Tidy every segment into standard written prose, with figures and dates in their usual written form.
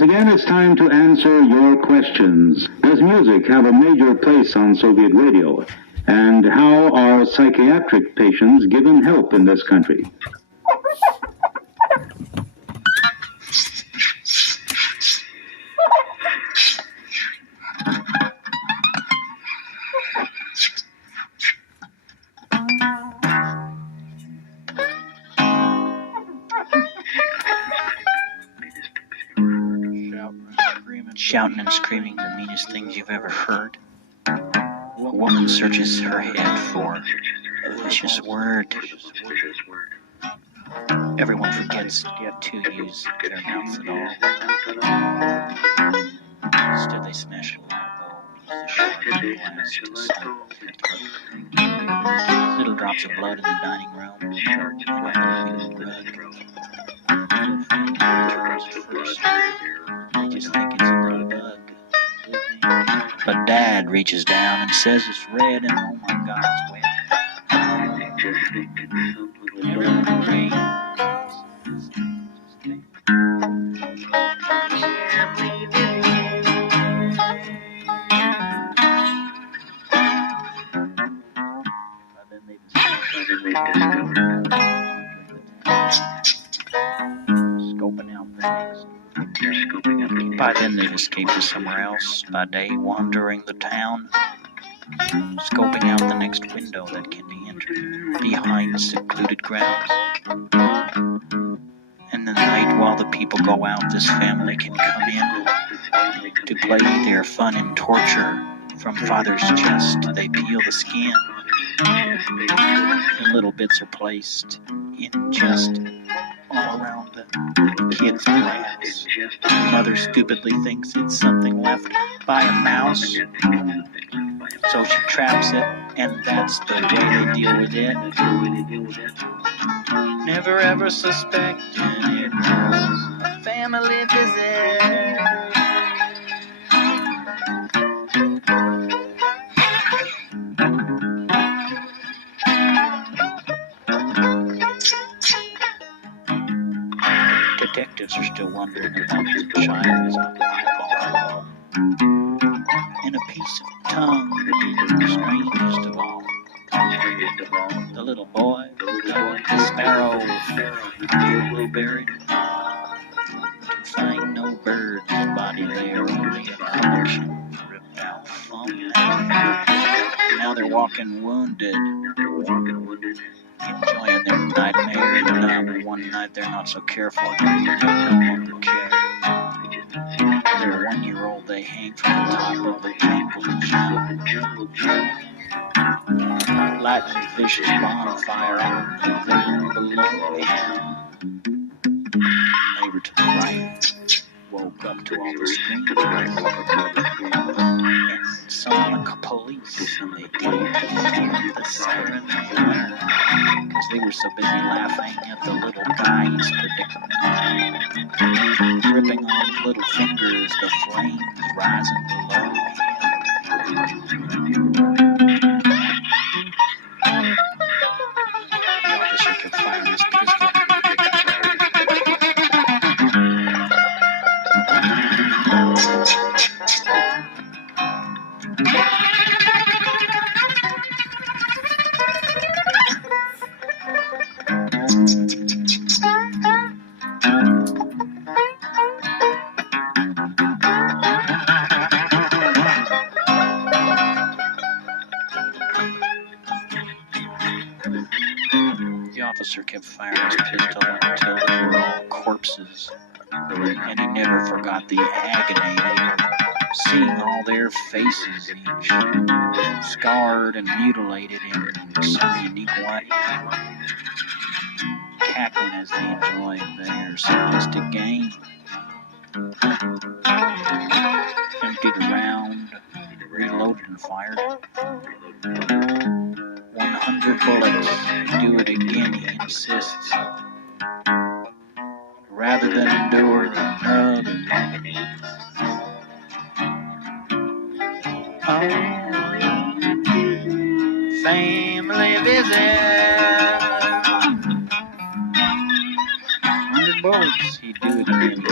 Once again, it's time to answer your questions. Does music have a major place on Soviet radio? And how are psychiatric patients given help in this country? Shouting and screaming the meanest things you've ever heard. A woman searches her head for a vicious word. Everyone forgets to use their mouths at all. Instead, they smash a elbow, use the sharp glass to stifle it. Little drops of blood in the dining room. They just think it's a little bug. But Dad reaches down and says it's red, and oh my God, it's wet. Scoping out things. By then they've escaped to somewhere else. By day, wandering the town, scoping out the next window that can be entered behind secluded grounds. In the night, while the people go out, this family can come in to play their fun and torture. From father's chest, they peel the skin, and little bits are placed in just all around the kid's glass. Mother stupidly thinks it's something left by a mouse, so she traps it, and that's the way they deal with it. Never ever suspecting it was a family visit. Detectives are still wondering about the child is on the eyeball. And a piece of tongue, strangest of all. The little boy, the sparrow, blueberry. To find no bird's body there, only a collection of ripped out funk. Now they're walking wounded. Enjoying their nightmare, and one night they're not so careful, they no longer care. Their 1-year-old they hang from the top of the jungle gym, lighting a vicious bonfire on the ground below him. Neighbor to the right woke up to all the screams, and summoned the police, and they played the siren because they were so busy laughing at the little guy's predicament. Gripping on his little fingers, the flames rising below him. The officer kept firing his pistol. The officer kept firing his pistol until they were all corpses, and he never forgot the agony of seeing all their faces, each scarred and mutilated in some unique way, cackling as they enjoyed their sadistic game. Emptied a round, reloaded and fired. 100 bullets, do it again, he insists. Rather than endure another agony. Family visit. 100 bullets, he'd do it again.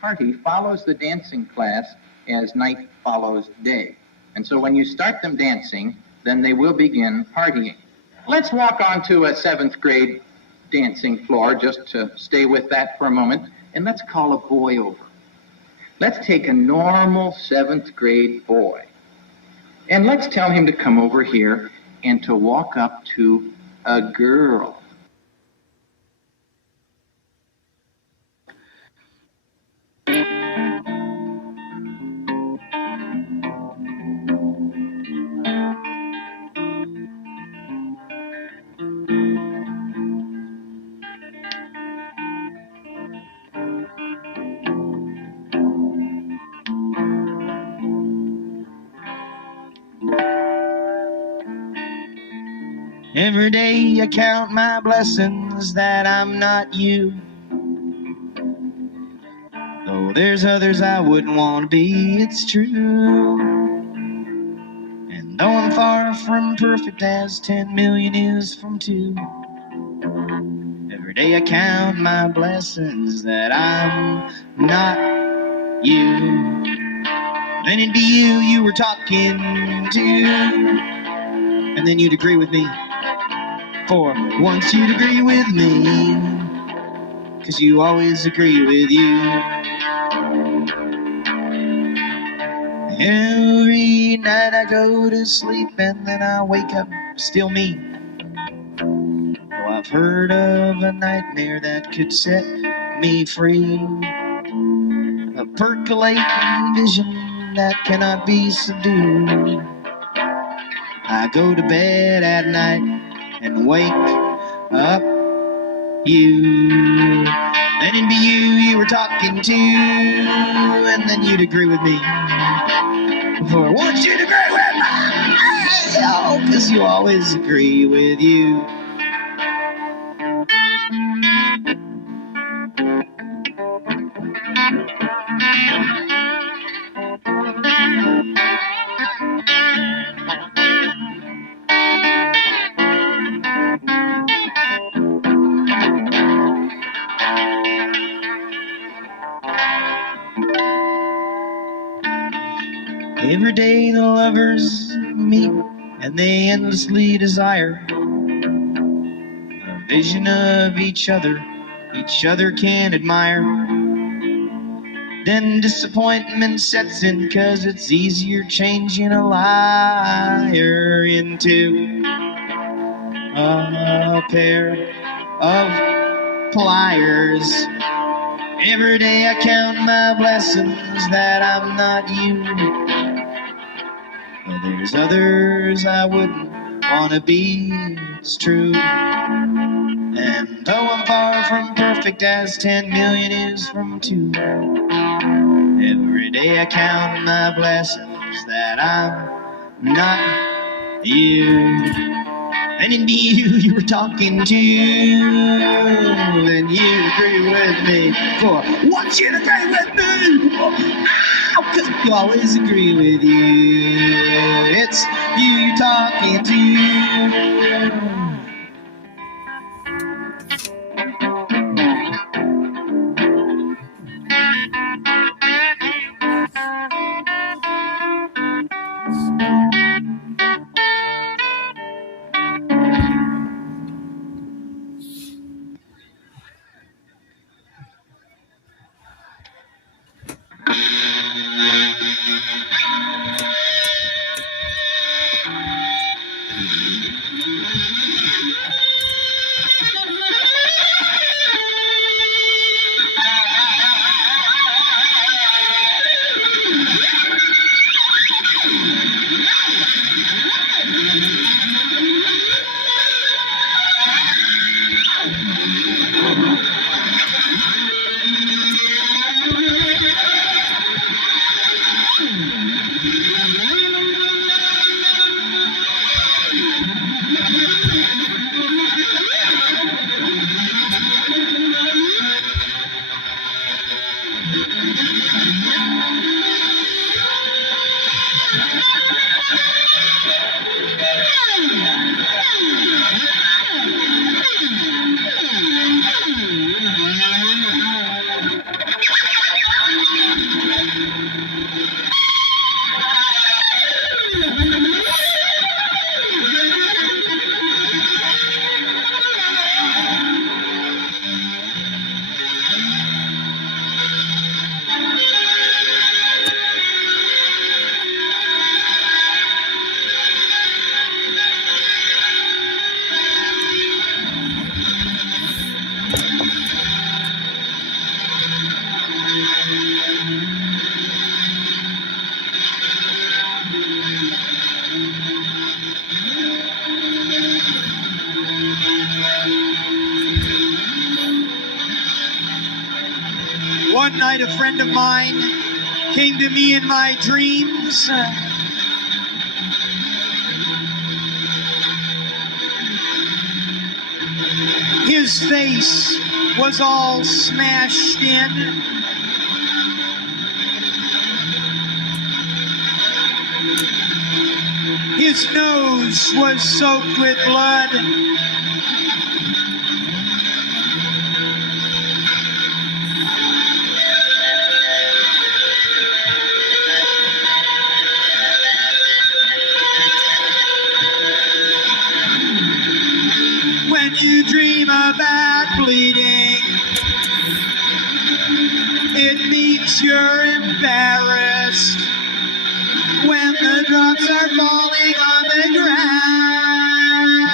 party follows the dancing class as night follows day. And so when you start them dancing, then they will begin partying. Let's walk onto a 7th grade dancing floor, just to stay with that for a moment, and let's call a boy over. Let's take a normal 7th grade boy, and let's tell him to come over here and to walk up to a girl. Every day I count my blessings that I'm not you. Though there's others I wouldn't want to be, it's true. And though I'm far from perfect as 10 million is from 2, every day I count my blessings that I'm not you. Then it'd be you were talking to, and then you'd agree with me. For once you'd agree with me, 'cause you always agree with you. Every night I go to sleep and then I wake up still me. Oh, I've heard of a nightmare that could set me free, a percolating vision that cannot be subdued. I go to bed at night and wake up you. Then it'd be you were talking to, and then you'd agree with me. For once you'd agree with me, oh, 'cause you always agree with you. Every day the lovers meet and they endlessly desire a vision of each other can admire. Then disappointment sets in, 'cause it's easier changing a liar into a pair of pliers. Every day I count my blessings that I'm not you. Well, there's others I wouldn't want to be, it's true. And though I'm far from perfect as 10 million is from 2, every day I count my blessings that I'm not you. And indeed you were talking to, then you agree with me. For once you'd agree with me, ow, 'cause you always agree with you. It's you talking to. night, a friend of mine came to me in my dreams. His face was all smashed in. His nose was soaked with blood. When you dream about bleeding, it means you're embarrassed. When the drops are falling on the ground,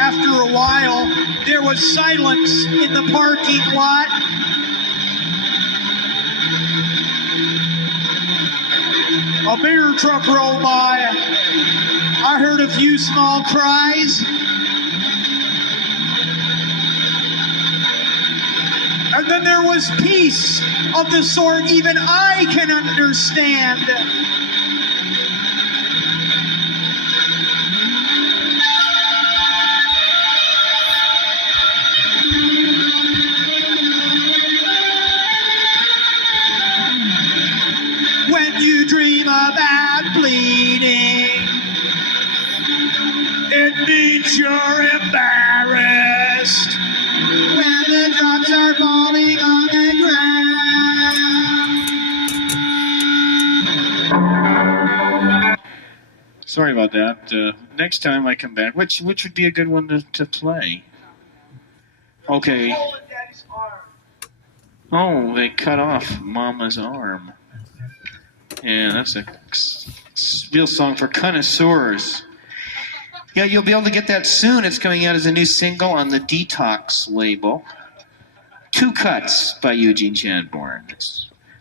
after a while, there was silence in the parking lot. A bigger truck rolled by. I heard a few small cries. And then there was peace of the sort even I can understand. When you dream about bleeding, it means you're embarrassed. When the drops are falling on the ground. Sorry about that. Next time I come back, which would be a good one to play? Okay. Oh, they cut off Mama's arm. Yeah, that's a real song for connoisseurs. Yeah, you'll be able to get that soon. It's coming out as a new single on the Detox label. Two Cuts by Eugene Chadbourne.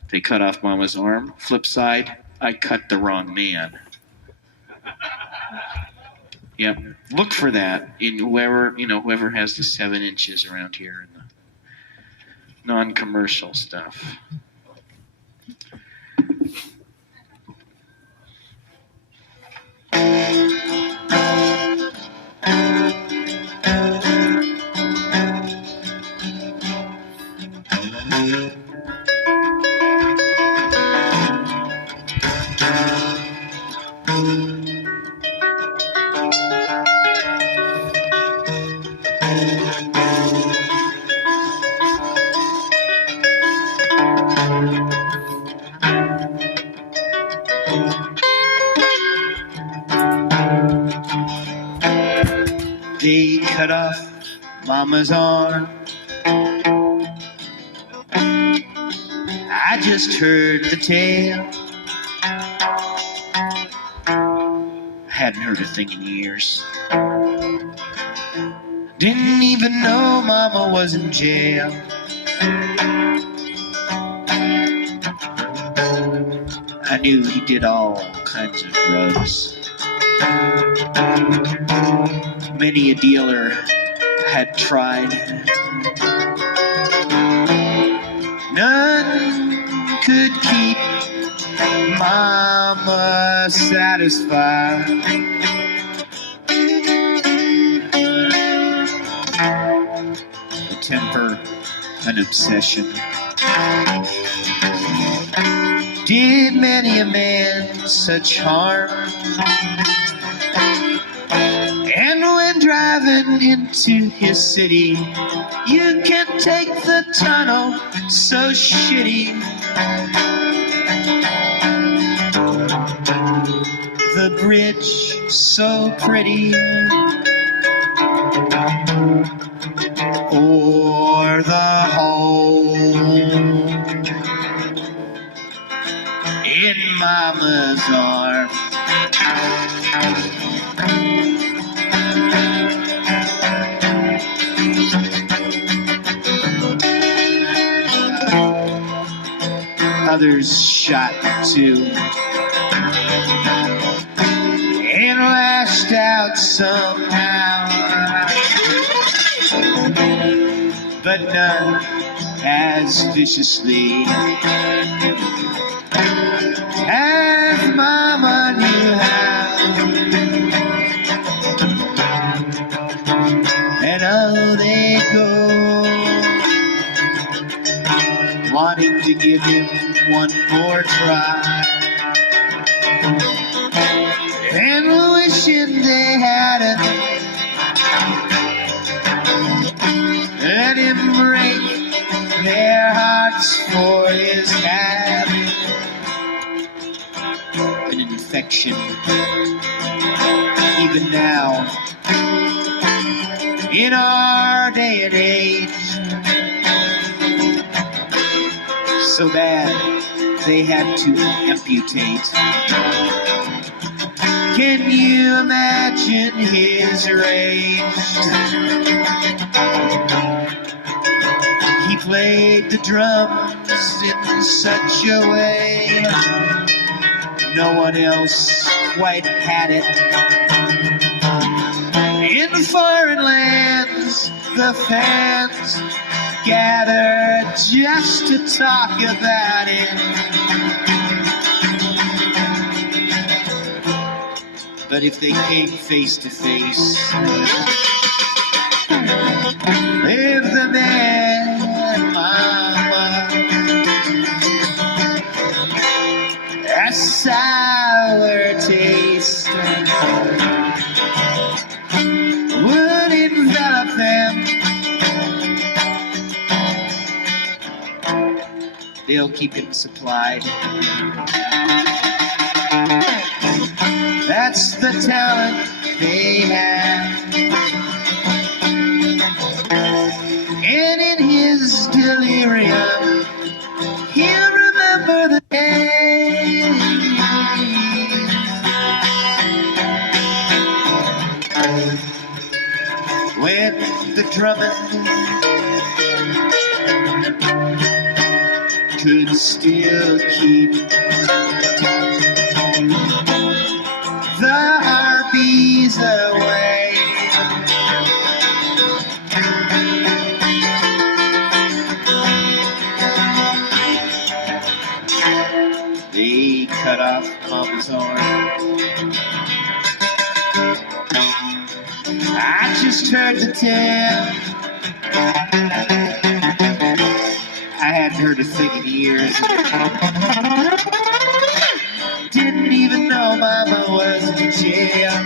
They cut off Mama's arm. Flip side, I cut the wrong man. Yep. Look for that in whoever has the 7 inches around here in the non-commercial stuff. They cut off Mama's arm. I just heard the tale. Hadn't heard a thing in years. Didn't even know Mama was in jail. I knew he did all kinds of drugs. Many a dealer had tried. None could keep Mama satisfied. an obsession. Did many a man such harm, and when driving into his city, you can take the tunnel so shitty. The bridge so pretty, or the hole in mama's arm. Others shot too, and lashed out somehow, but none as viciously as Mama knew how. And oh, they go, wanting to give him one more try, and wishing they hadn't let him break their hearts for his habit. An infection, even now, in our day and age, so bad they had to amputate. Can you imagine his rage? He played the drums in such a way no one else quite had it. In foreign lands, the fans gather just to talk about it. But if they came face to face with the man and Mama, a sour taste would envelop them. They'll keep him supplied. That's the talent they have. And in his delirium, he'll remember the day when the drumming could still keep the harpies away. They cut off Mama's arm. I just heard the tale. I hadn't heard a thing in years. Didn't even know Mama was in jail.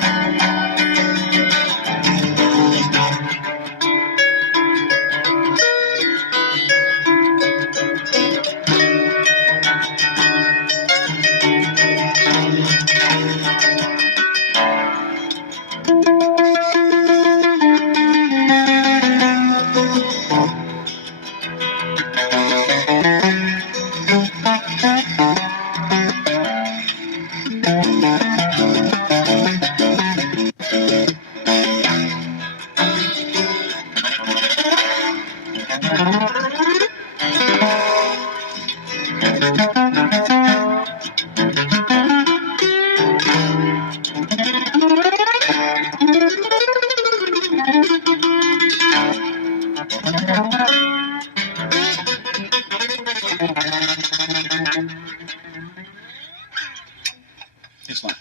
It's fine.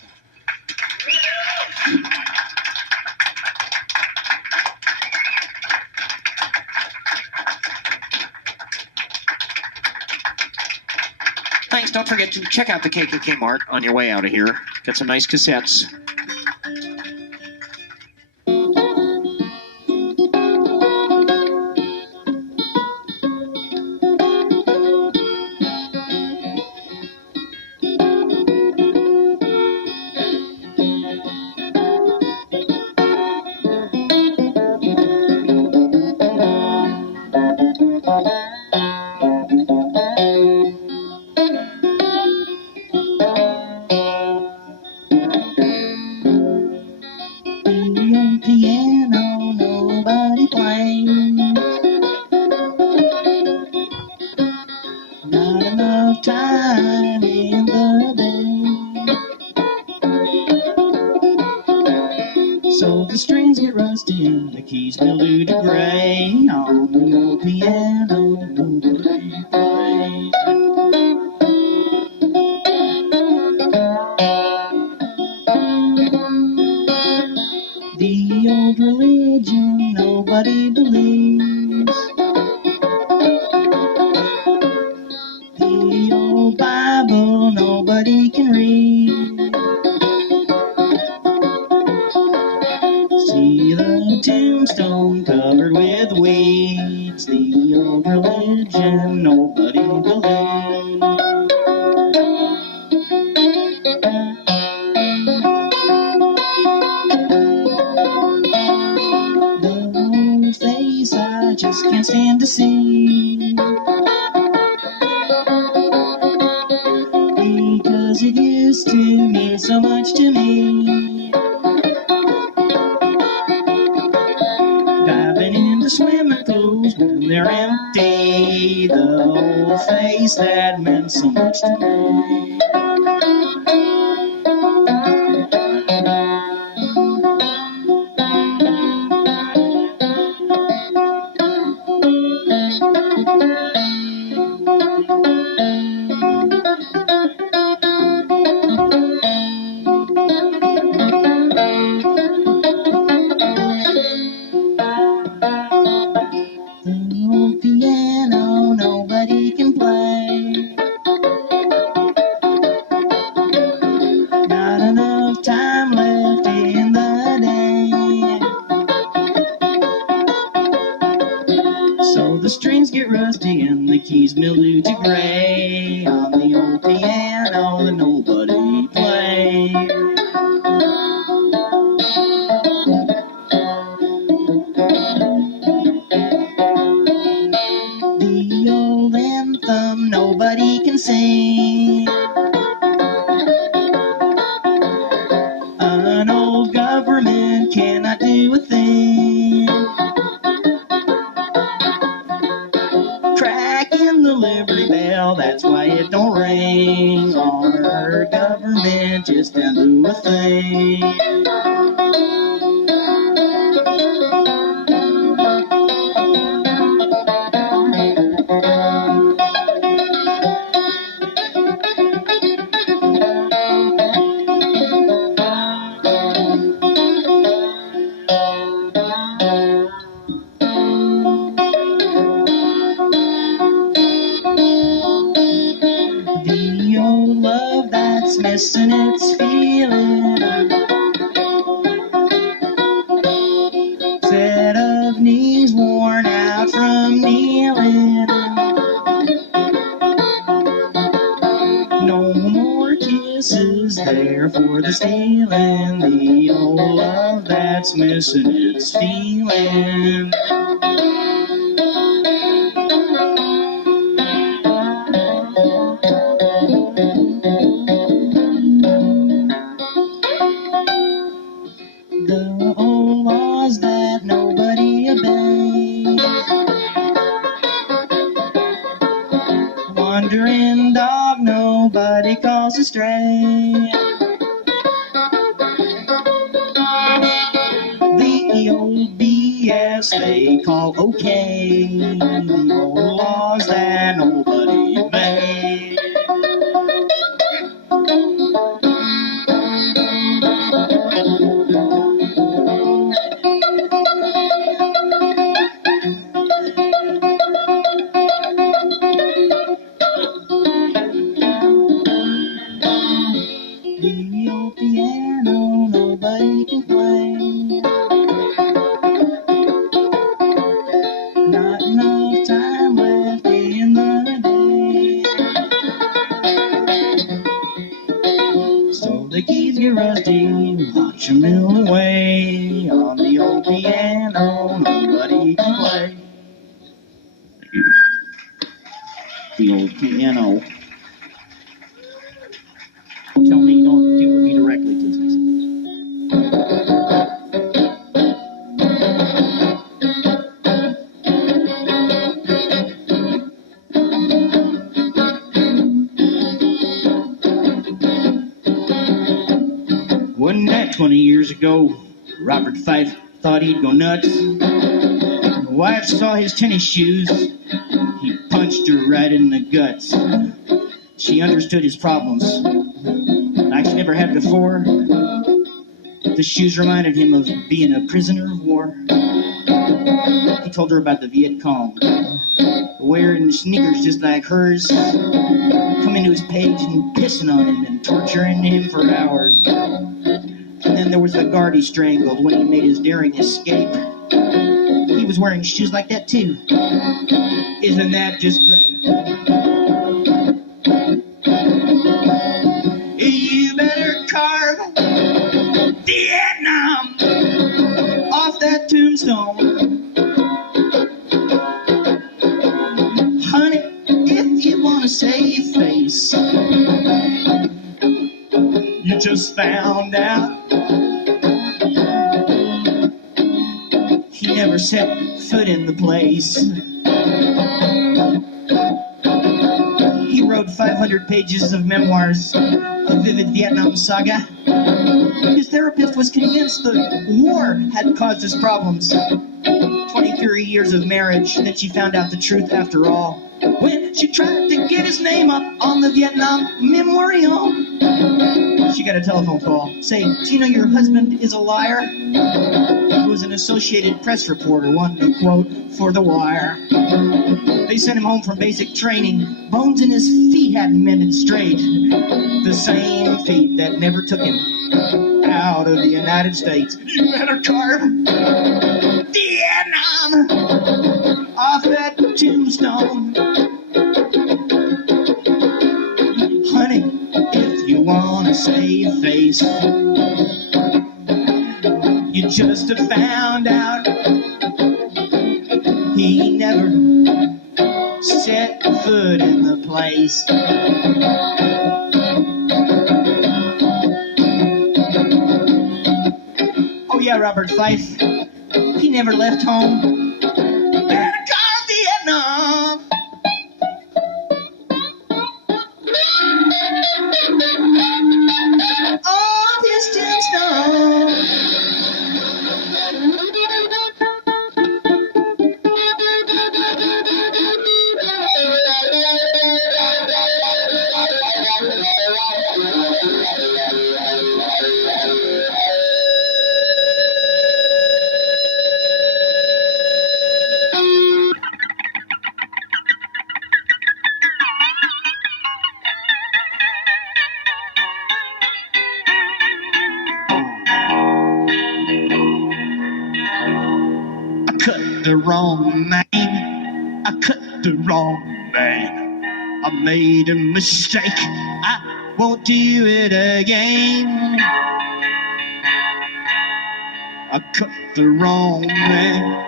thanks. Don't forget to check out the KKK Mart on your way out of here. Got some nice cassettes. Piano, nobody plays. Not enough time in the day. So the strings get rusty and the keys mildew to gray. On the old piano, nobody plays. The old religion nobody believes. The old Bible nobody can read. See the tombstone covered with weeds. The old religion nobody believes. The face I just can't stand to see. Because it used to mean so much to me. Diving into swimming pools when they're empty. The old face that meant so much to me. The old piano nobody can play. Not enough time left in the day. So the strings get rusty and the keys mildew to gray. On the old piano that nobody plays. The old anthem nobody can sing. An old government cannot do a thing. Cracking the Liberty Bell, that's why it don't ring. Our government just can't do a thing. The old love that's missing its feeling. Set of knees worn out from kneeling. No more kisses there for the stealing. The old love that's missing its feeling. The old laws that nobody obeys. Wandering dog nobody calls astray. The old BS they call okay. The old laws that nobody obeys. get rusty, watch him mill away on the old piano, nobody can play. The old piano. Tell me you don't deal with me directly, please. One night 20 years ago, Robert Fife thought he'd go nuts. The wife saw his tennis shoes. He punched her right in the guts. She understood his problems like she never had before. The shoes reminded him of being a prisoner of war. He told her about the Viet Cong, wearing sneakers just like hers, coming to his page and pissing on him and torturing him for hours. And then there was the guard he strangled when he made his daring escape. He was wearing shoes like that too. Isn't that just great? You better carve Vietnam off that tombstone. Honey, if you want to save your face, you just found out he never set foot in the place. He wrote 500 pages of memoirs, a vivid Vietnam saga. His therapist was convinced the war had caused his problems. 23 years of marriage, then she found out the truth after all, when she tried to get his name up on the Vietnam Memorial. She got a telephone call. Say, do you know your husband is a liar? He was an Associated Press reporter wanting a quote for The Wire. They sent him home from basic training. Bones in his feet hadn't mended straight. The same feet that never took him out of the United States. You better carve Vietnam off that tombstone. Honey, if you want to save face, you just have found out he never set foot in the place. Oh yeah, Robert Fife, he never left home. Better call Vietnam. Off his tombstone. The wrong man, I cut the wrong man. I made a mistake, I won't do it again. I cut the wrong man.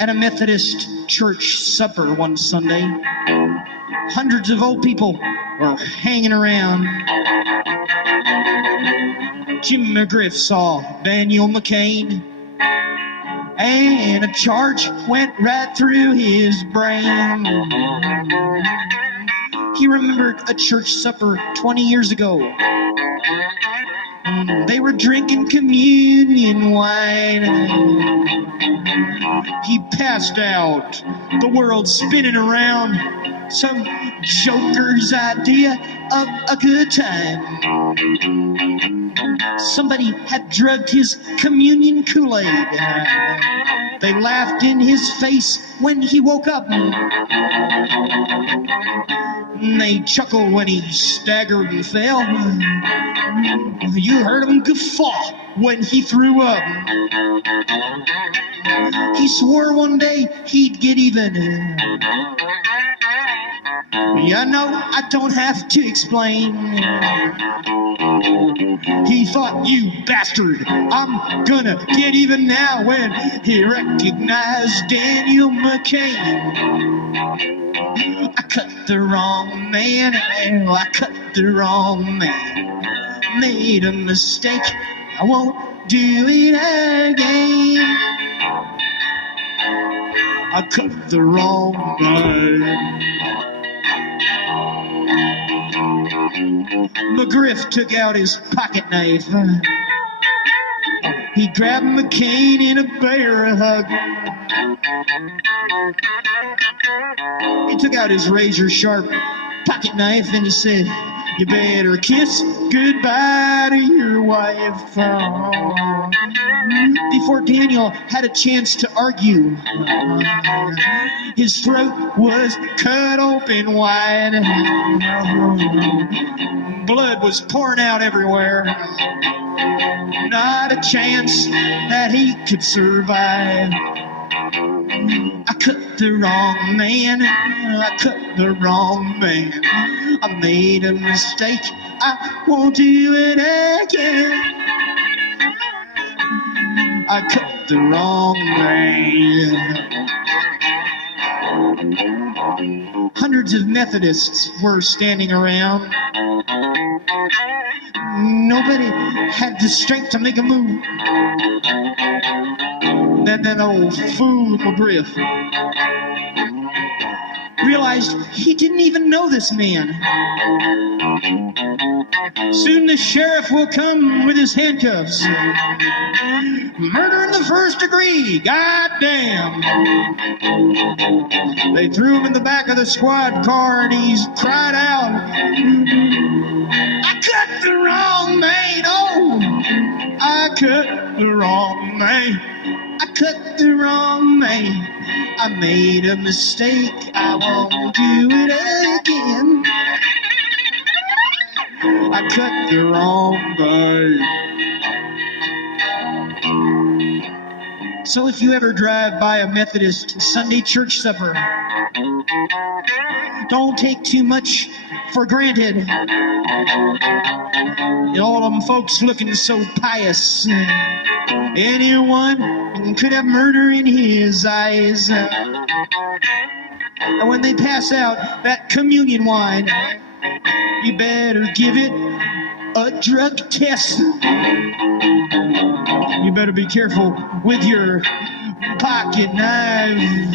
At a Methodist church supper one Sunday, hundreds of old people were hanging around. Jim McGriff saw Daniel McCain, and a charge went right through his brain. He remembered a church supper 20 years ago. They were drinking communion wine. He passed out, the world spinning around. Some joker's idea of a good time. Somebody had drugged his communion Kool-Aid. They laughed in his face when he woke up. and they chuckled when he staggered and fell. You heard them guffaw when he threw up. He swore one day he'd get even. Yeah, no, I don't have to explain. He thought, you bastard, I'm gonna get even now, when he recognized Daniel McCain. I cut the wrong man, I cut the wrong man. Made a mistake, I won't do it again. I cut the wrong man. McGriff took out his pocket knife. He grabbed McCain in a bear hug. He took out his razor-sharp pocket knife and he said, you better kiss goodbye to your wife. Before Daniel had a chance to argue, his throat was cut open wide. Blood was pouring out everywhere. Not a chance that he could survive. I cut the wrong man, I cut the wrong man. I made a mistake, I won't do it again. I cut the wrong man. Hundreds of Methodists were standing around. Nobody had the strength to make a move. Then that old fool McGriff realized he didn't even know this man. Soon the sheriff will come with his handcuffs. Murder in the first degree, goddamn. They threw him in the back of the squad car and he's cried out, I cut the wrong man, oh, I cut the wrong man. I cut the wrong man. I made a mistake, I won't do it again. I cut the wrong man. So if you ever drive by a Methodist Sunday church supper, don't take too much for granted. All them folks looking so pious. Anyone could have murder in his eyes. And when they pass out that communion wine, you better give it a drug test. You better be careful with your pocket knife.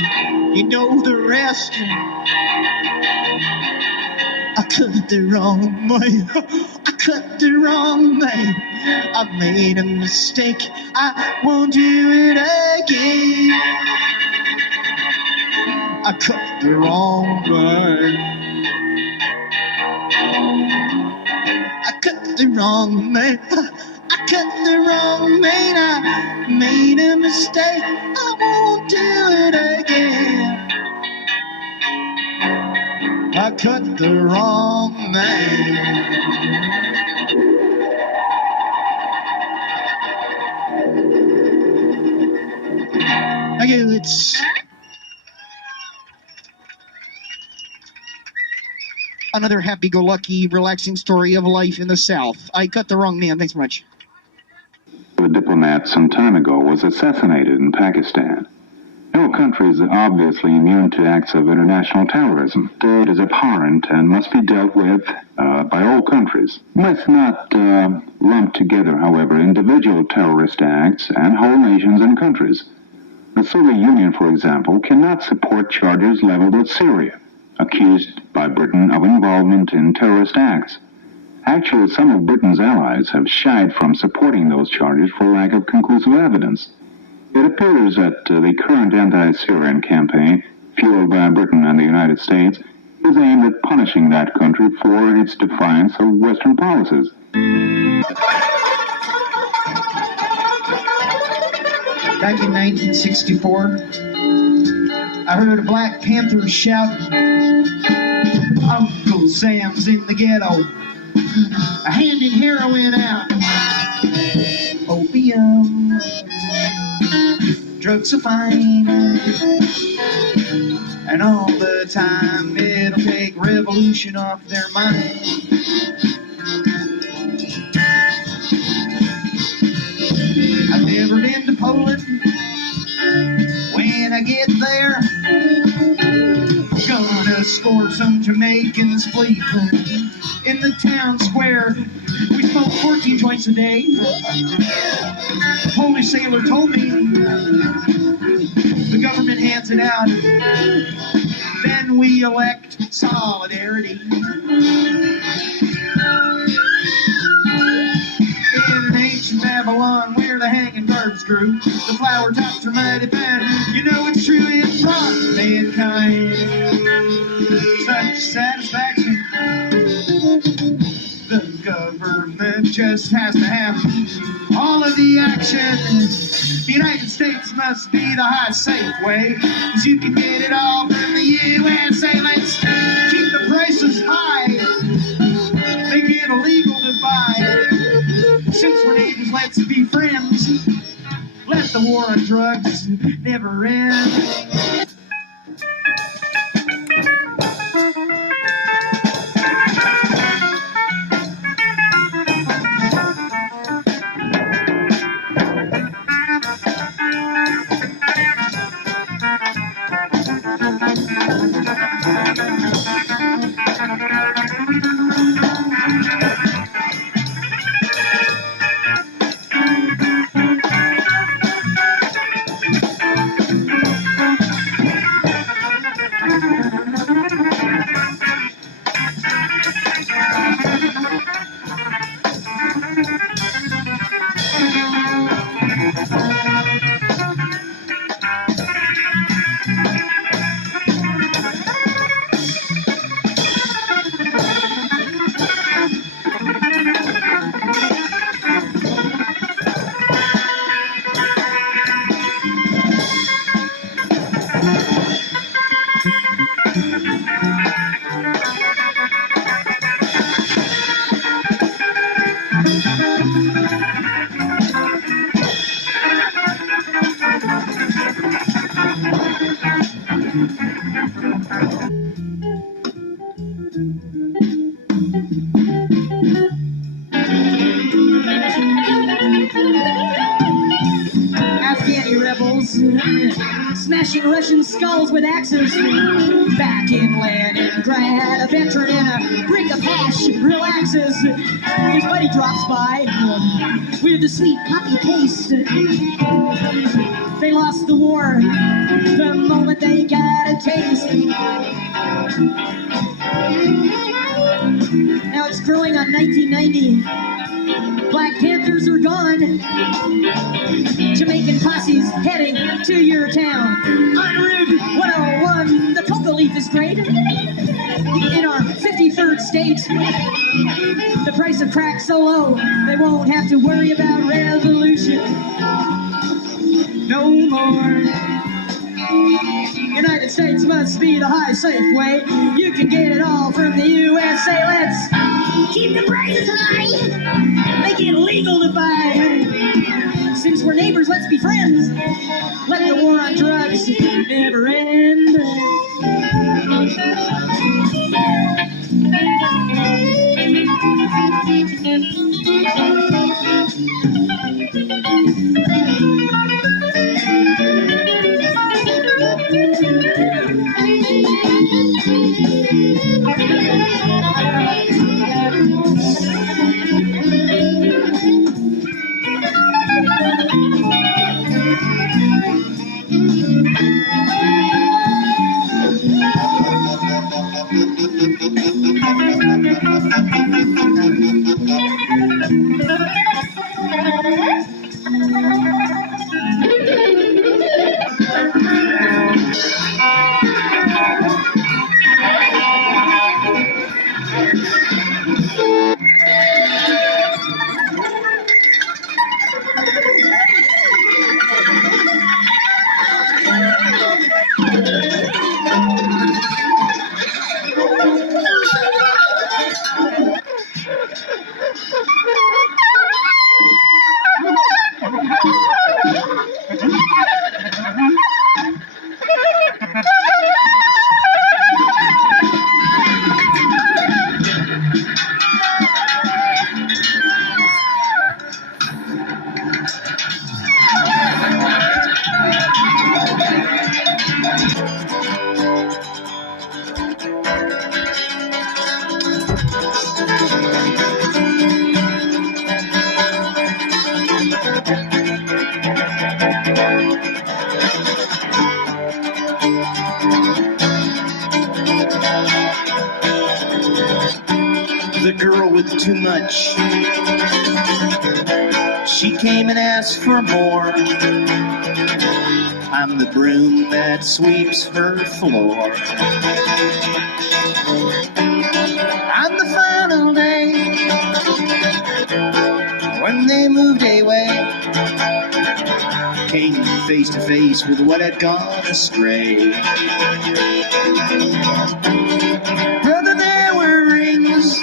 You know the rest. I cut the wrong man. I cut the wrong man. I made a mistake. I won't do it again. I cut the wrong man. I cut the wrong man. I cut the wrong man. I made a mistake. I won't do it again. I cut the wrong man. Okay, it's another happy-go-lucky, relaxing story of life in the South. I cut the wrong man. Thanks so much. A diplomat some time ago was assassinated in Pakistan. No country is obviously immune to acts of international terrorism. It is abhorrent and must be dealt with by all countries. We must not lump together, however, individual terrorist acts and whole nations and countries. The Soviet Union, for example, cannot support charges leveled at Syria, accused by Britain of involvement in terrorist acts. Actually, some of Britain's allies have shied from supporting those charges for lack of conclusive evidence. It appears that the current anti-Syrian campaign, fueled by Britain and the United States, is aimed at punishing that country for its defiance of Western policies. Back in 1964, I heard a Black Panther shout, Uncle Sam's in the ghetto, handing heroin out. Opium, drugs are fine, and all the time it'll take revolution off their mind. I've never been to Poland. When I get there, gonna score some Jamaicans sleeping in the town square. We smoke 14 joints a day. The Polish sailor told me the government hands it out. Then we elect solidarity. In an ancient Babylon where the hanging gardens grew, the flower tops are mighty fine. You know it's true, it brought mankind such satisfaction. The government just has to have all of the action. The United States must be the high, safe way, 'cause you can get it all from the USA. Let's keep the prices high, make it illegal to buy. Since we're neighbors, let's be friends. Let the war on drugs never end. Afghani rebels smashing Russian skulls with axes. Back in Leningrad, a veteran in a brick of hash relaxes. His buddy drops by with a sweet poppy taste. They lost the war the moment they got a taste. Now it's growing on 1990. Black Panthers are gone. Jamaican posses heading to your town. On Route 101, the coca leaf is great. In our 53rd state, the price of crack so low, they won't have to worry about revolution no more. United States must be the high, safe way. You can get it all from the USA. Let's keep the prices high, make it legal to buy. Since we're neighbors, let's be friends. Let the war on drugs never end. too much. She came and asked for more. I'm the broom that sweeps her floor. On the final day, when they moved away, came face to face with what had gone astray. Brother, there were rings,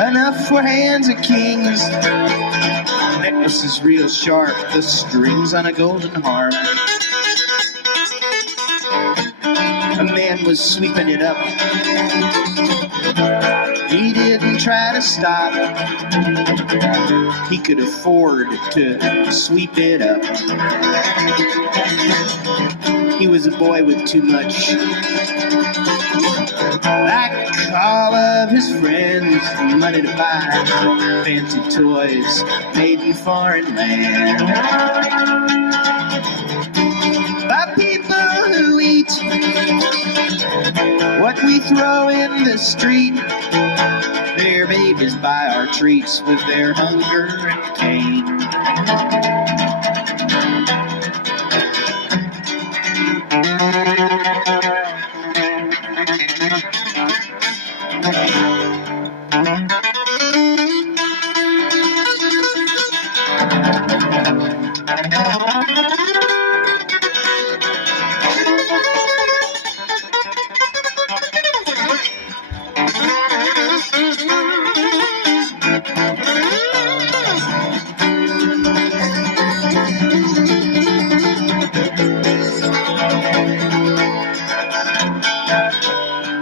enough for hands of kings. Necklaces real sharp, the strings on a golden harp. A man was sweeping it up. He didn't try to stop. He could afford to sweep it up. He was a boy with too much. Like all of his friends, money to buy fancy toys made in foreign land. By people who eat what we throw in the street, their babies buy our treats with their hunger and pain.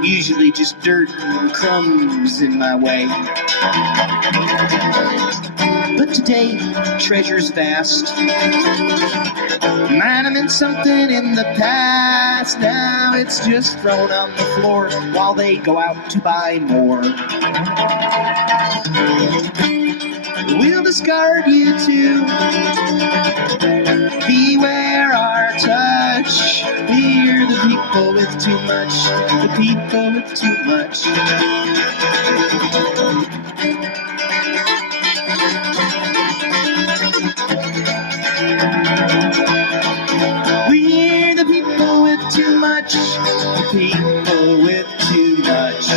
Usually just dirt and crumbs in my way, but today treasure's vast. Might have meant something in the past. Now it's just thrown on the floor while they go out to buy more. We'll discard you too. Beware our touch. We're the people with too much. The people with too much. We're the people with too much. The people with too much.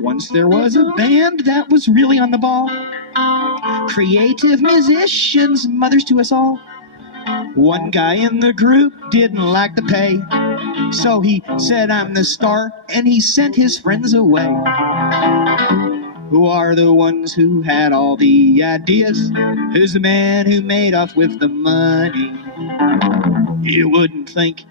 Once there was a band that was really on the ball. Creative musicians, mothers to us all. One guy in the group didn't like the pay, so he said, I'm the star, and he sent his friends away. Who are the ones who had all the ideas? Who's the man who made off with the money? You wouldn't think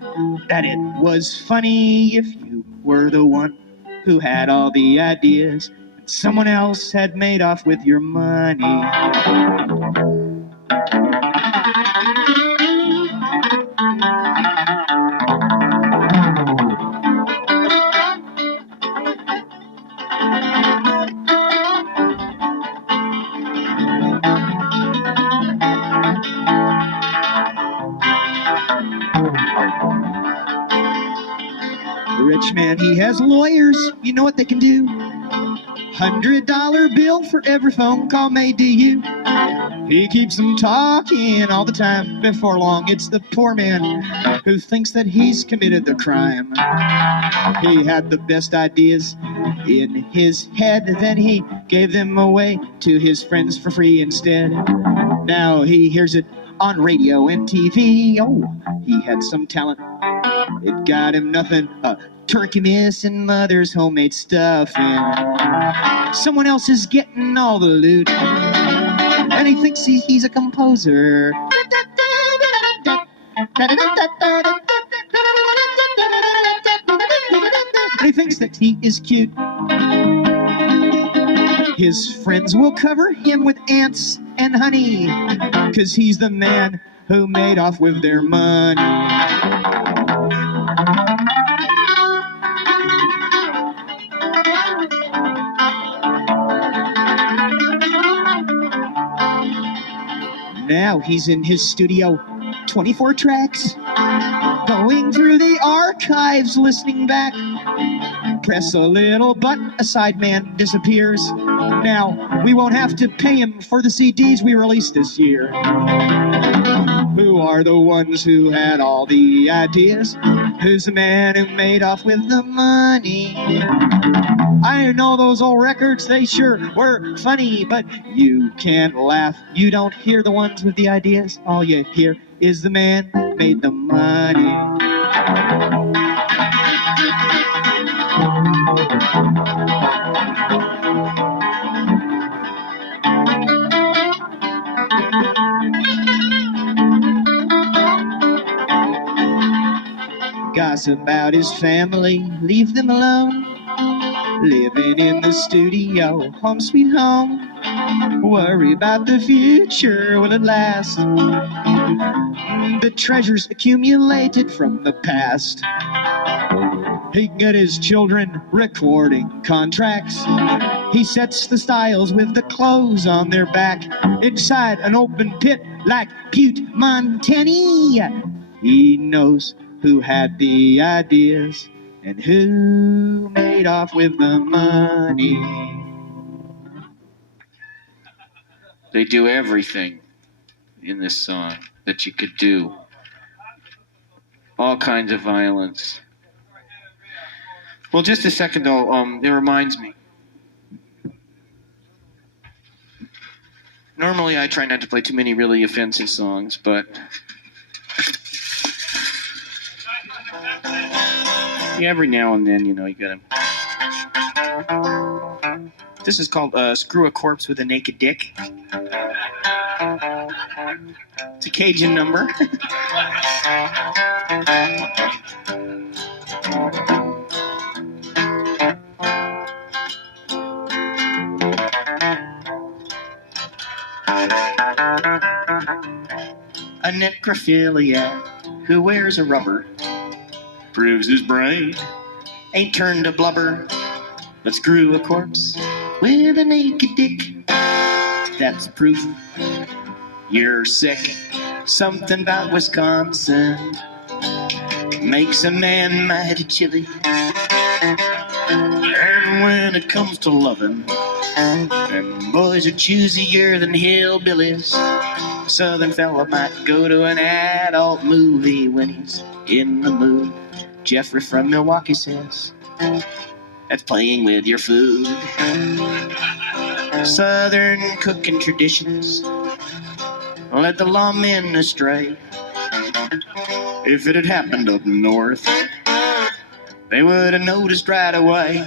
that it was funny if you were the one who had all the ideas and someone else had made off with your money. The rich man, he has lawyers. You know what they can do? $100 bill for every phone call made to you. He keeps them talking all the time. Before long, it's the poor man who thinks that he's committed the crime. He had the best ideas in his head, then he gave them away to his friends for free instead. Now he hears it on radio and TV. Oh, he had some talent. It got him nothing. Turkey missing mother's homemade stuffing. Someone else is getting all the loot, and he thinks he's a composer. And he thinks that he is cute. His friends will cover him with ants and honey, 'cause he's the man who made off with their money. Now he's in his studio, 24 tracks, going through the archives, listening back. Press a little button, a sideman disappears. Now, we won't have to pay him for the CDs we released this year. Who are the ones who had all the ideas? Who's the man who made off with the money? I know those old records, they sure were funny, but you can't laugh. You don't hear the ones with the ideas. All you hear is the man who made the money. Gossip about his family, leave them alone. Living in the studio, home sweet home. Worry about the future, will it last? The treasures accumulated from the past. He can get his children recording contracts. He sets the styles with the clothes on their back. Inside an open pit like Butte, Montana. He knows who had the ideas and who made off with the money. They do everything in this song that you could do. All kinds of violence. Well, just a second though, it reminds me. Normally I try not to play too many really offensive songs, but yeah, every now and then, you know, you gotta. This is called Screw a Corpse with a Naked Dick. It's a Cajun number. A necrophiliac who wears a rubber proves his brain ain't turned to blubber. But screw a corpse with a naked dick. That's proof you're sick. Something about Wisconsin makes a man mighty chilly. And when it comes to loving, them boys are choosier than hillbillies. Southern fella might go to an adult movie when he's in the mood. Jeffrey from Milwaukee says that's playing with your food. Southern cooking traditions led the lawmen astray. If it had happened up north, they would have noticed right away.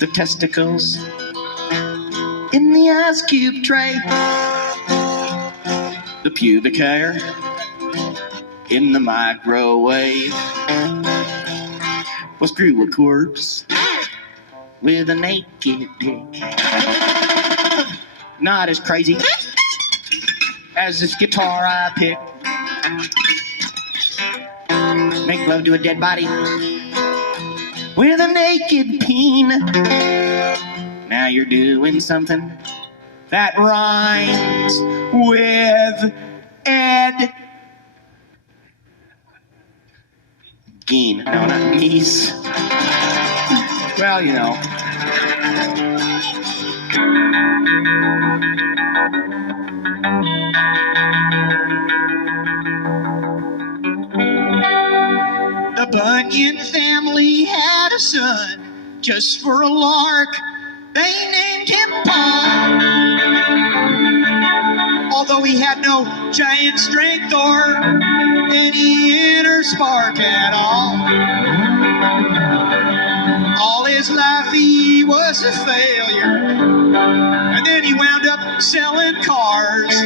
The testicles in the ice cube tray, the pubic hair in the microwave. Well, screw a corpse with a naked dick. Not as crazy as this guitar I pick. Make love to a dead body with a naked peen. Now you're doing something that rhymes with Ed Gein. No, not Geese. Well, you know. The Bunyan family had a son just for a lark. They named him Paul. Although he had no giant strength or any inner spark at all. All his life he was a failure. And then he wound up selling cars.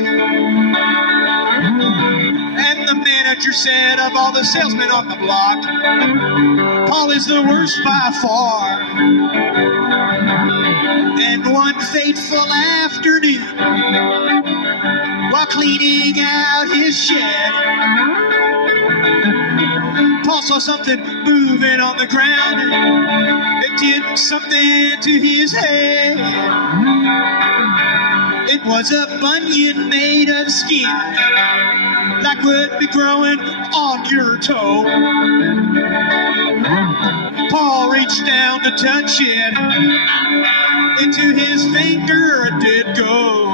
And the manager said, of all the salesmen on the block, Paul is the worst by far. And one fateful afternoon, while cleaning out his shed, Paul saw something moving on the ground. It did something to his head. It was a bunion made of skin, like would be growing on your toe. Paul reached down to touch it, into his finger it did go.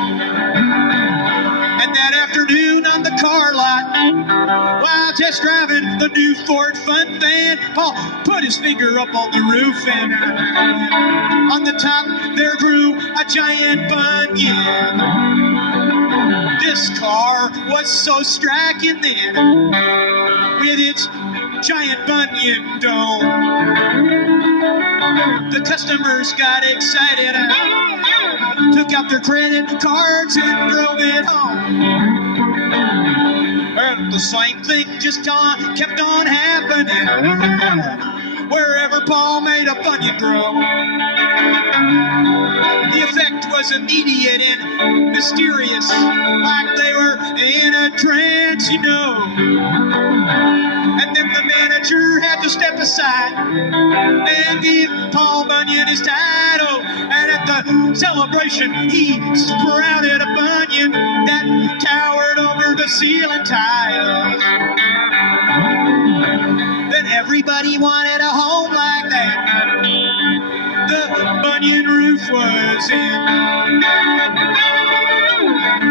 And that afternoon on the car lot, while test driving the new Ford Fun Van, Paul put his finger up on the roof, and on the top there grew a giant bunion. This car was so striking then, with its giant bunion dome. The customers got excited, took out their credit cards and drove it home. And the same thing just kept on happening wherever Paul made a bunion grow. The effect was immediate and mysterious, like they were in a trance, you know. And then the manager had to step aside and give Paul Bunyan his title. And at the celebration, he sprouted a bunion that towered over the ceiling tiles. Then everybody wanted a home like that. The Bunyan roof was in.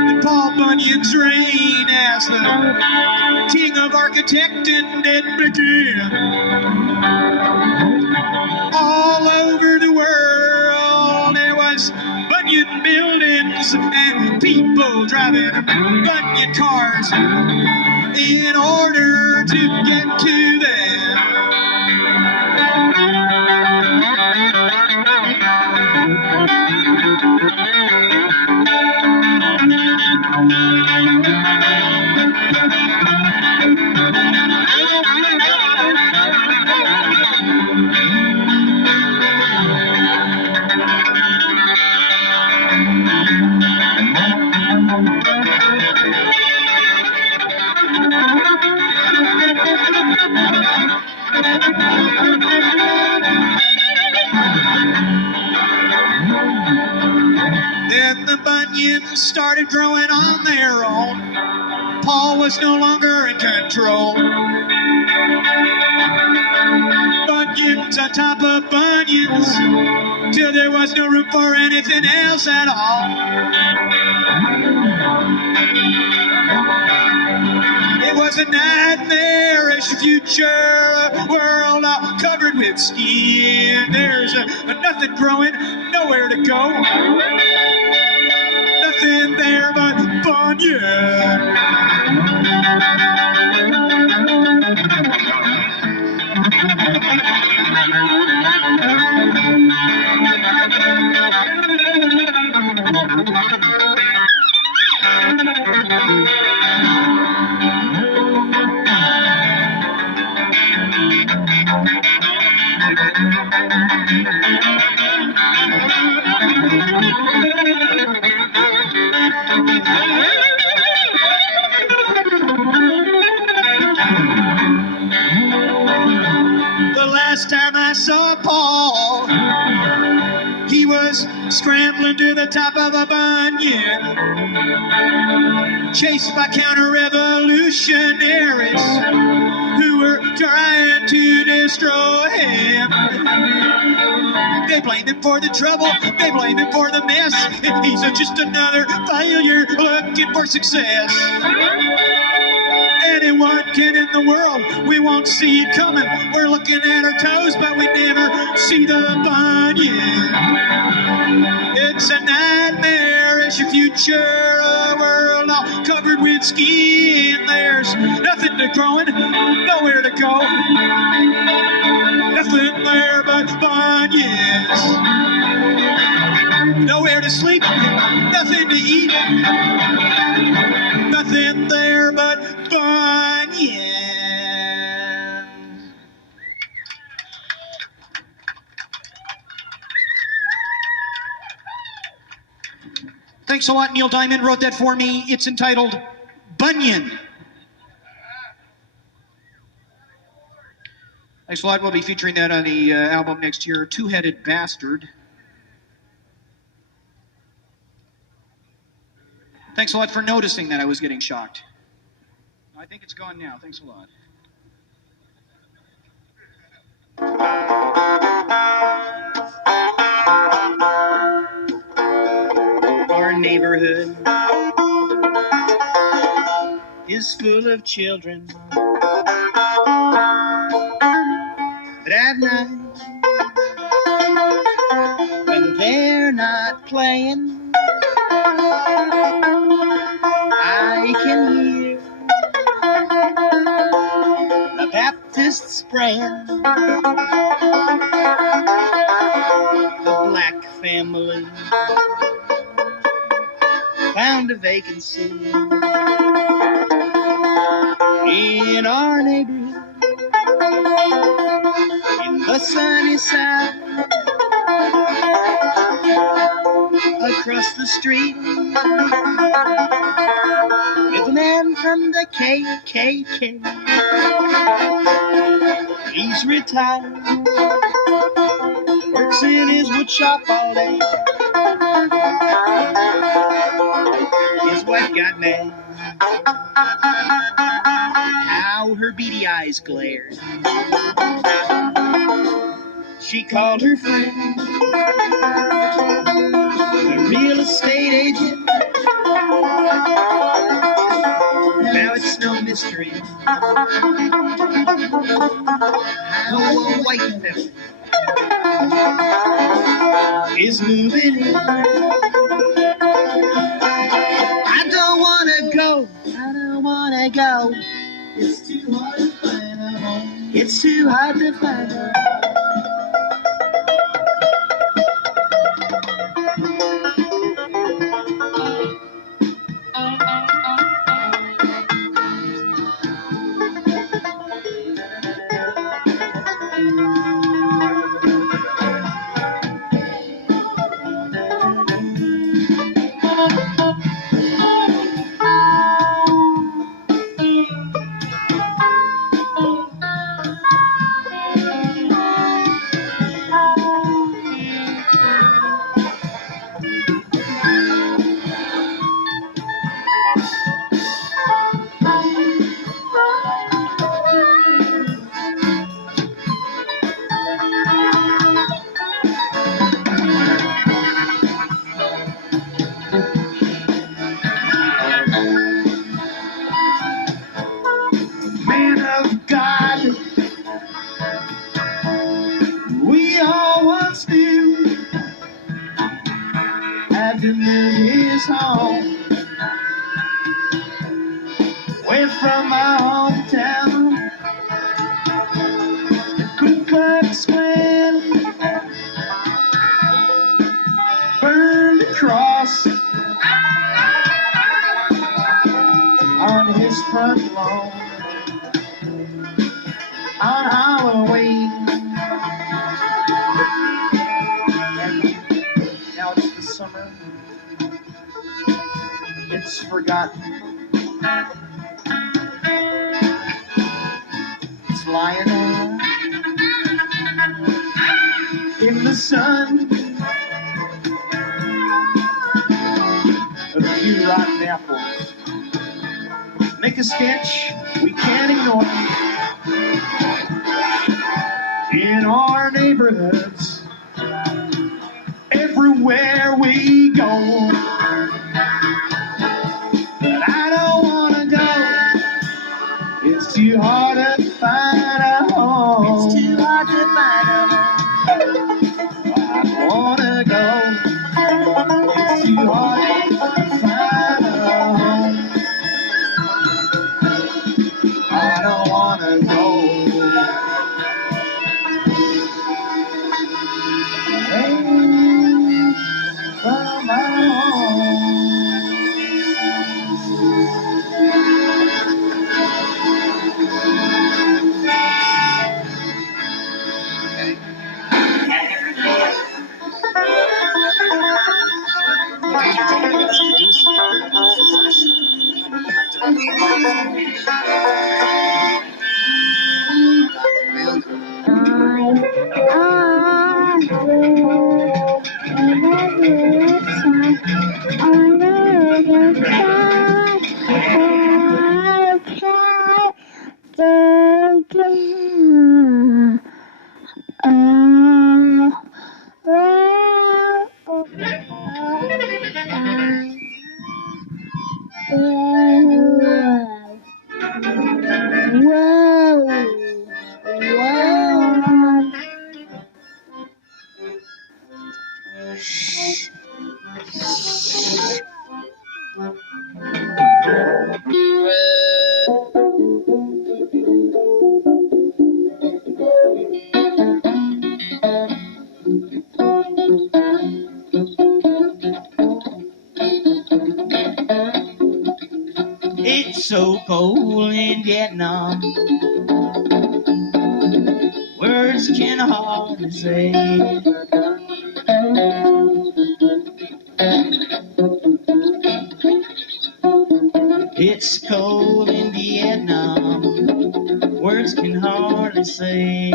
And Paul Bunyan's reign as the king of architecting did begin. All over the world there was Bunyan buildings and people driving Bunyan cars in order to get to them. Then the bunions started growing on their own. Paul was no longer in control. Bunions on top of bunions, till there was no room for anything else at all. It was a nightmarish future, a world all covered with skin. There's nothing growing, nowhere to go. Nothing there but Bunyan. The last time I saw Paul, he was scrambling to the top of a bunion, chased by counter-revolutionaries who were trying to destroy him. They blame him for the trouble, they blame him for the mess. He's just another failure looking for success. Anyone can in the world, we won't see it coming. We're looking at our toes, but we never see the bunion. It's a nightmarish future, a world all covered with skin. There's nothing to growing, nowhere to go. Nothing there but bunions. Nowhere to sleep, nothing to eat. Nothing there but bunions. Thanks a lot. Neil Diamond wrote that for me. It's entitled Bunyan. Thanks a lot. We'll be featuring that on the album next year, Two-Headed Bastard. Thanks a lot for noticing that I was getting shocked. I think it's gone now. Thanks a lot. Our neighborhood is full of children, but at night, when they're not playing, I can hear the Baptists praying. The black family found a vacancy in our neighborhood, in the sunny side. Across the street with a man from the KKK. He's retired, works in his wood shop all day. His wife got mad, how her beady eyes glared. She called her friend, the real estate agent. Now it's no mystery how a white family is moving in. I don't wanna go, I don't wanna go. It's too hard to find a home. It's too hard to find a home. I It's so cold in Vietnam, words can hardly say. It's cold in Vietnam, words can hardly say.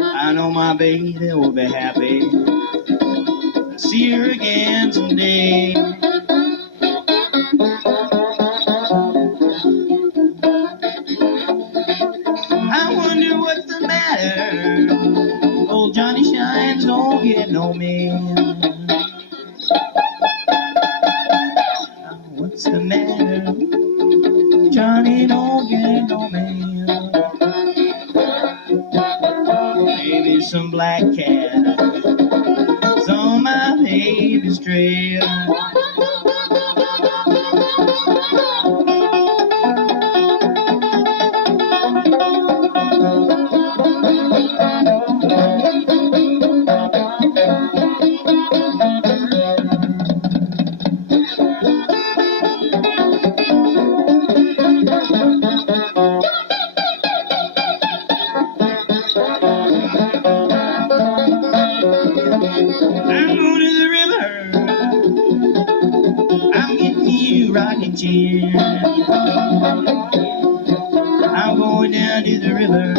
I know my baby will be happy to see her again someday. I wonder what's the matter. Old Johnny Shines don't get no man. What's the matter? Johnny don't get no man. Maybe some black cat is on my baby's trail. I'm going to the river. I'm getting you rocking chair. I'm going down to the river.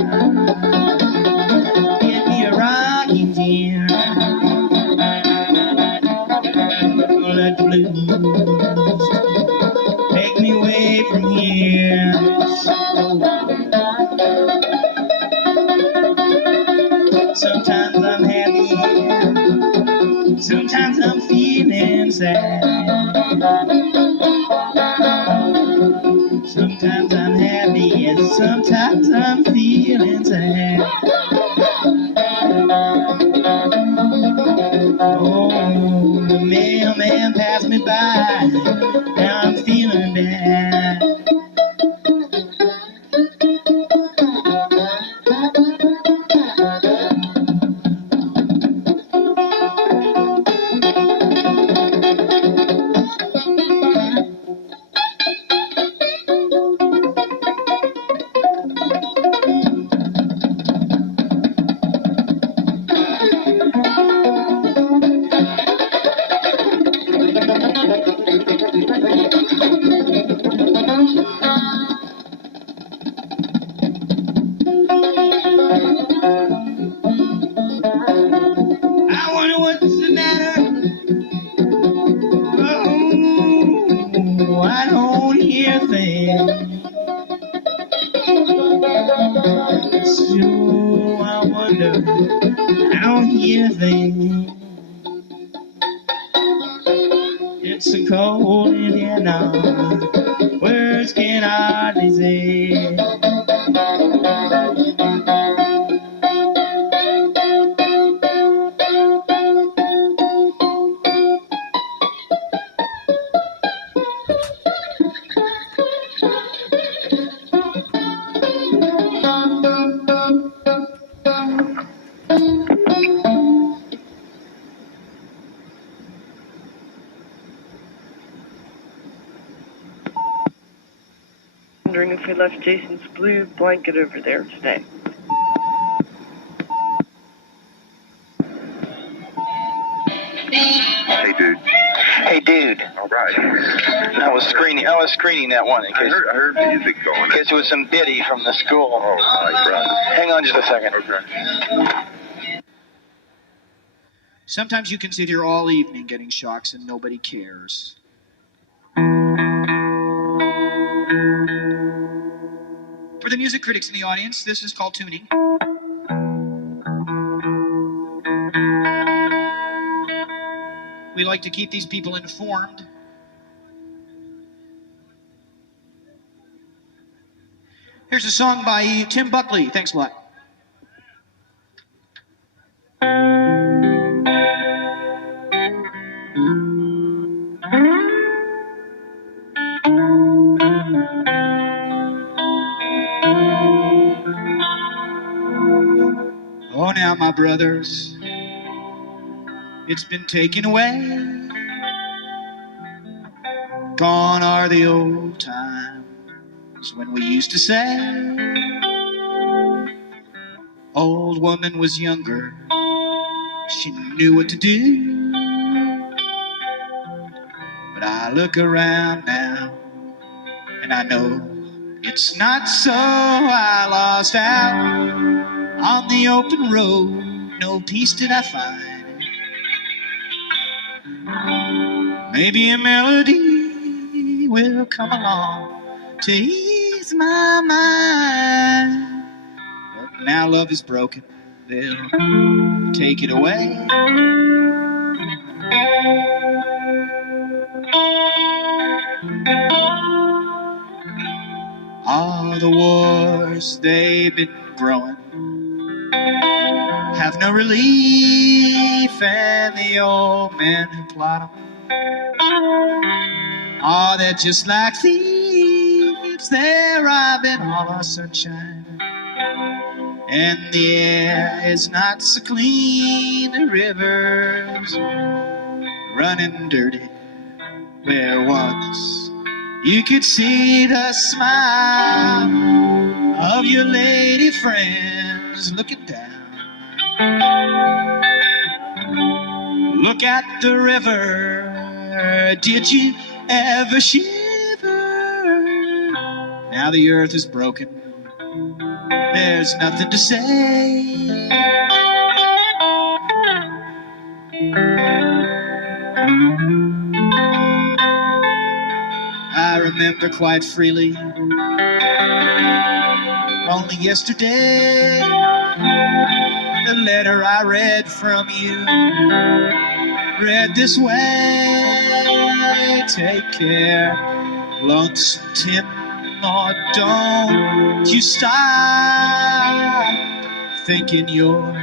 Get me a rocking chair. Let the blues take me away from here. Sometimes I'm happy, sometimes I'm feeling sad. Sometimes I'm happy and sometimes I'm feeling sad. Oh, the mailman passed me by, now I'm feeling bad. I wonder what's the matter. Oh, I don't hear things. So I wonder, I don't hear things. It's so cold in here now, words can hardly say. Wondering if we left Jason's blue blanket over there today. Hey, dude. Hey, dude. All right. I was screening that one in I case heard music going. it was some biddy from the school. Oh, nice, right. Hang on just a second. Okay. Sometimes you can sit here all evening getting shocks and nobody cares. For the music critics in the audience, this is called tuning. We like to keep these people informed. Here's a song by Tim Buckley. Thanks a lot. Oh, now, my brothers, it's been taken away. Gone are the old times when we used to say, old woman was younger, she knew what to do. But I look around now, and I know it's not so. I lost out on the open road, no peace did I find. Maybe a melody will come along to ease my mind. But now love is broken, they'll take it away. All the wars they've been growing have no relief, and the old men who plot them, oh, they're just like thieves. They're robbing all our sunshine, and the air is not so clean. The rivers running dirty where once you could see the smile of your lady friends looking down. Look at the river, did you ever shiver? Now the earth is broken, there's nothing to say. I remember quite freely, only yesterday, the letter I read from you read this way: take care, lonesome Tim, or don't you stop thinking you're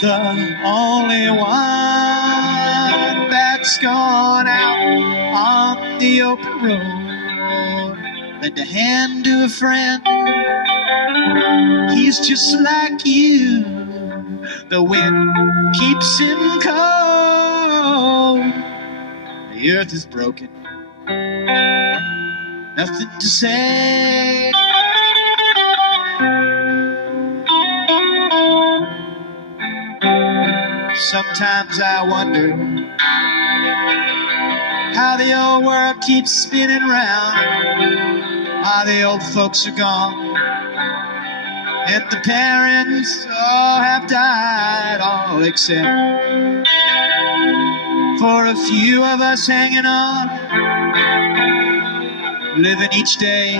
the only one that's gone out on the open road. Lend a hand to a friend, he's just like you. The wind keeps him cold. The earth is broken, nothing to say. Sometimes I wonder how the old world keeps spinning round. How the old folks are gone, and the parents all have died, all except for a few of us hanging on, living each day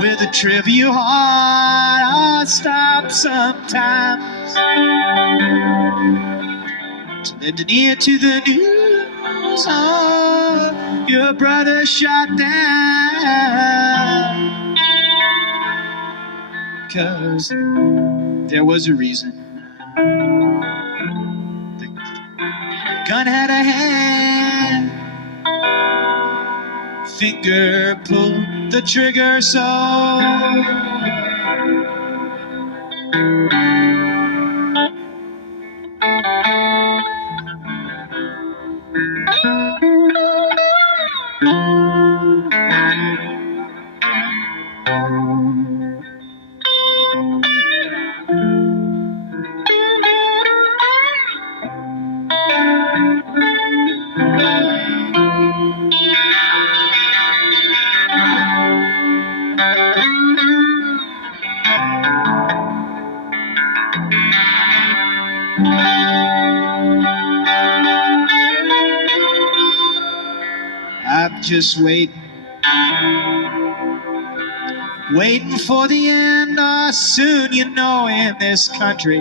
with a trivial heart. I'll stop sometimes to lend an ear to the news. Oh, your brother shot down, 'cause there was a reason. The gun had a hand, finger pulled the trigger, so I'm just waiting for the end. Soon, you know, in this country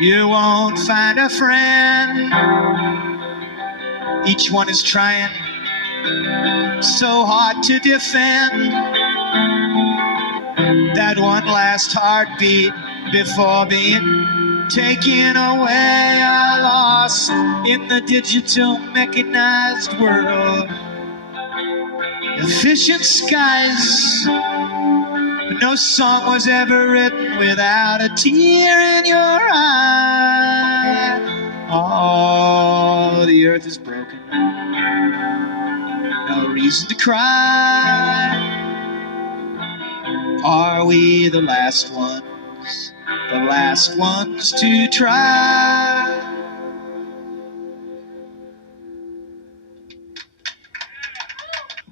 you won't find a friend. Each one is trying so hard to defend that one last heartbeat before being taken away. I lost in the digital mechanized world. Efficient skies, but no song was ever written without a tear in your eye. earth is broken. No reason to cry. Are we the last ones? The last ones to try?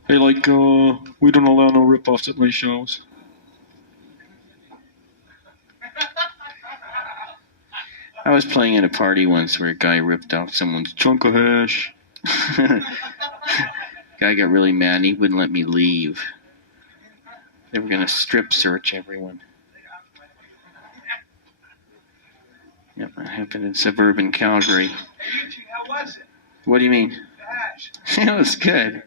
Hey, like, we don't allow no rip-offs at my shows. I was playing at a party once where a guy ripped off someone's chunk of hash. Guy got really mad and he wouldn't let me leave. They were going to strip search everyone. Yep, that happened in suburban Calgary. How was it? What do you mean? It was good.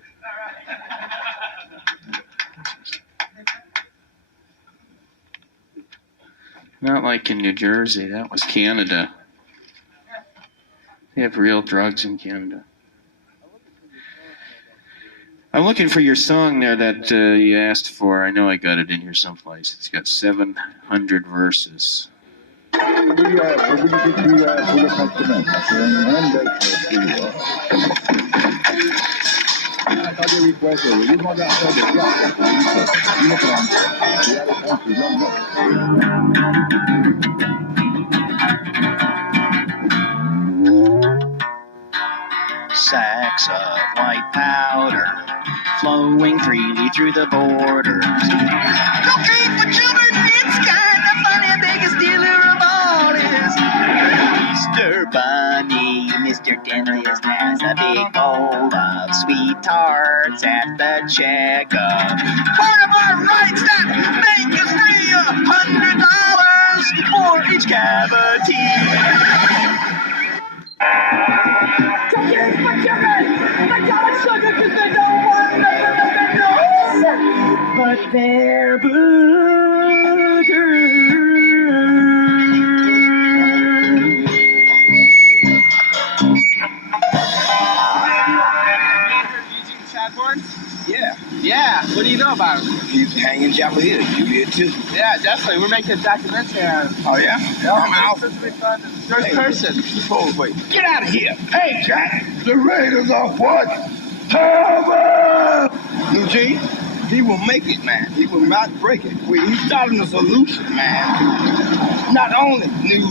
Not like in New Jersey. That was Canada. They have real drugs in Canada. I'm looking for your song there that you asked for. I know I got it in here someplace. It's got 700 verses. Sacks of white powder flowing freely through the borders. Cocaine for children, it's kind of funny. Biggest dealer of all is Easter Bunny. Mr. Deadliest has a big bowl of sweet tarts at the checkup. Part of our rights that make us free, $100 for each cavity. Cocaine for children! They call it sugar because they don't want nothing else but their boogers. Eugene Chadbourne? Yeah. Yeah, what do you know about him? He's hanging Chapel Hill. You here too? Yeah, definitely. We're making a documentary on him. Oh, yeah? I'm out. It's supposed to be fun. First person. Wait. Get out of here. Hey, Jack. The Raiders are what? Terrible! Eugene, he will make it, man. He will not break it. He's starting a solution, man. Not only new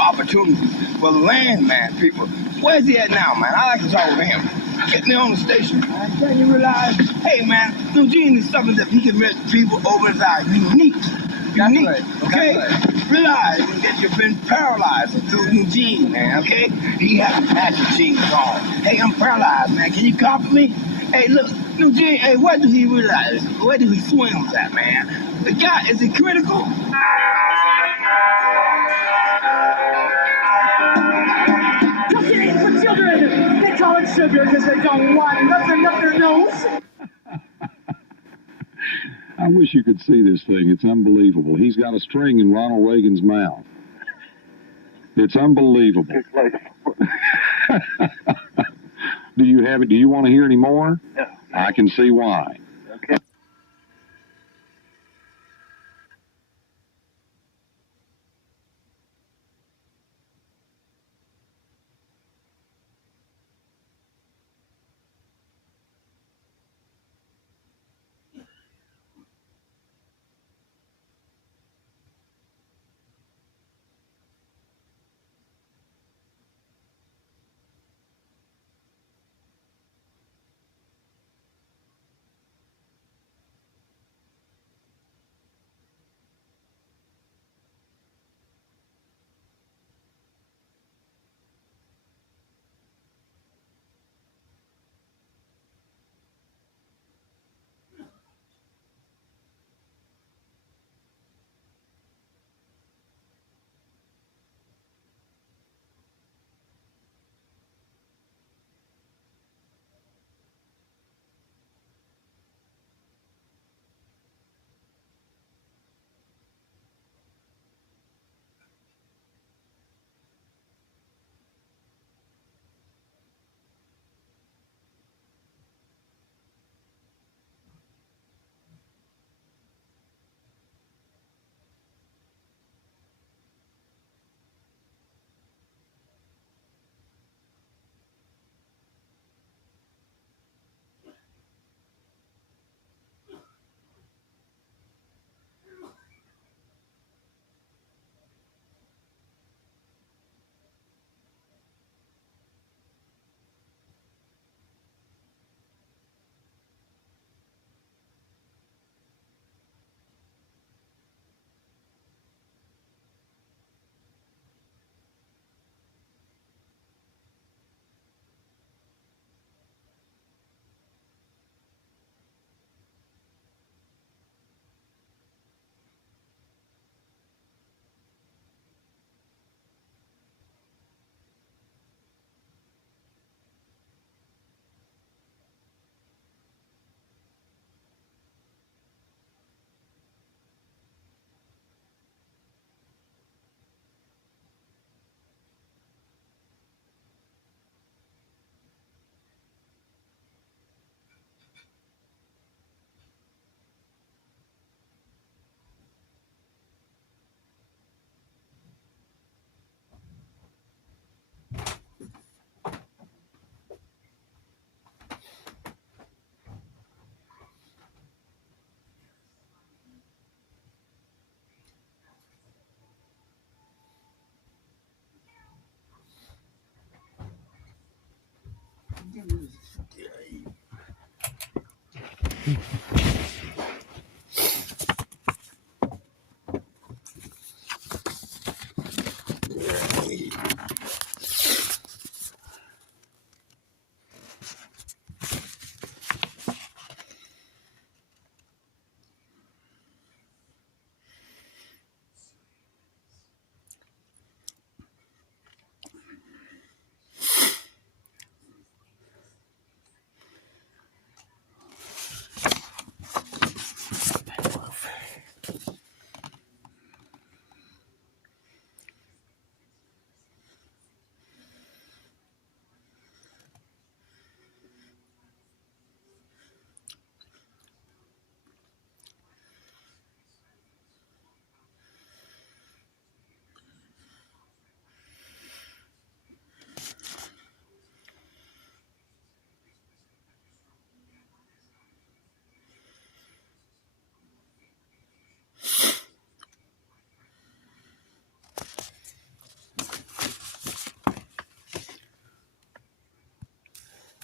opportunities, but land, man, people. Where's he at now, man? I like to talk with him. Get me on the station, man. Can you realize, hey, man, Eugene is something that he can make people over his eyes. Unique. Unique, okay? Realize that you've been paralyzed through Eugene, man, okay? He has magic genes on. Hey, I'm paralyzed, man. Can you copy me? Hey, look, Eugene, hey, where do he realize? Where do he swim at, man? The guy, is he critical? Cocaine for children! They call it sugar because they don't want nothing up their nose. I wish you could see this thing. It's unbelievable. He's got a string in Ronald Reagan's mouth. It's unbelievable. Do you have it? Do you want to hear any more? Yeah. I can see why. Okay.